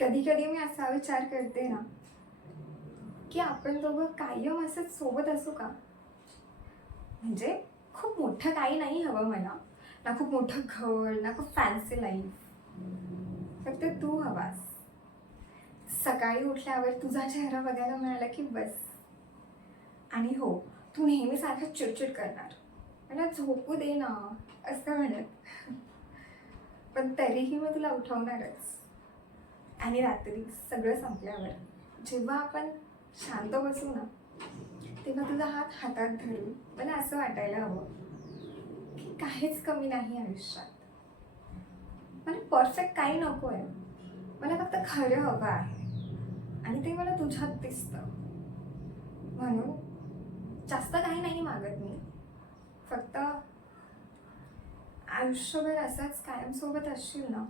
कधी कधी मी असा विचार करते ना की आपण दोघं कायम असंच सोबत असू का. म्हणजे खूप मोठं काही नाही हवं मला, ना खूप मोठं घर ना खूप फॅन्सी लाईफ. फक्त तू हवास. सकाळी उठल्यावर तुझा चेहरा बघायला मिळाला की बस. आणि हो, तू नेहमी सारखं चिडचिड करणार, मला झोपू दे ना असं म्हणत, पण तरीही मी तुला उठवणारच. आणि रात्री सगळं संपल्यावर जेव्हा आपण शांत बसू ना, तेव्हा तुझा हात हातात धरून मला असं वाटायला हवं की काहीच कमी नाही आयुष्यात. मला परफेक्ट काही नको आहे, मला फक्त खरं हवं आहे. आणि ते मला तुझ्यात दिसतं. म्हणून जास्त काही नाही मागत मी, फक्त आयुष्यभर असाच कायम सोबत असशील ना,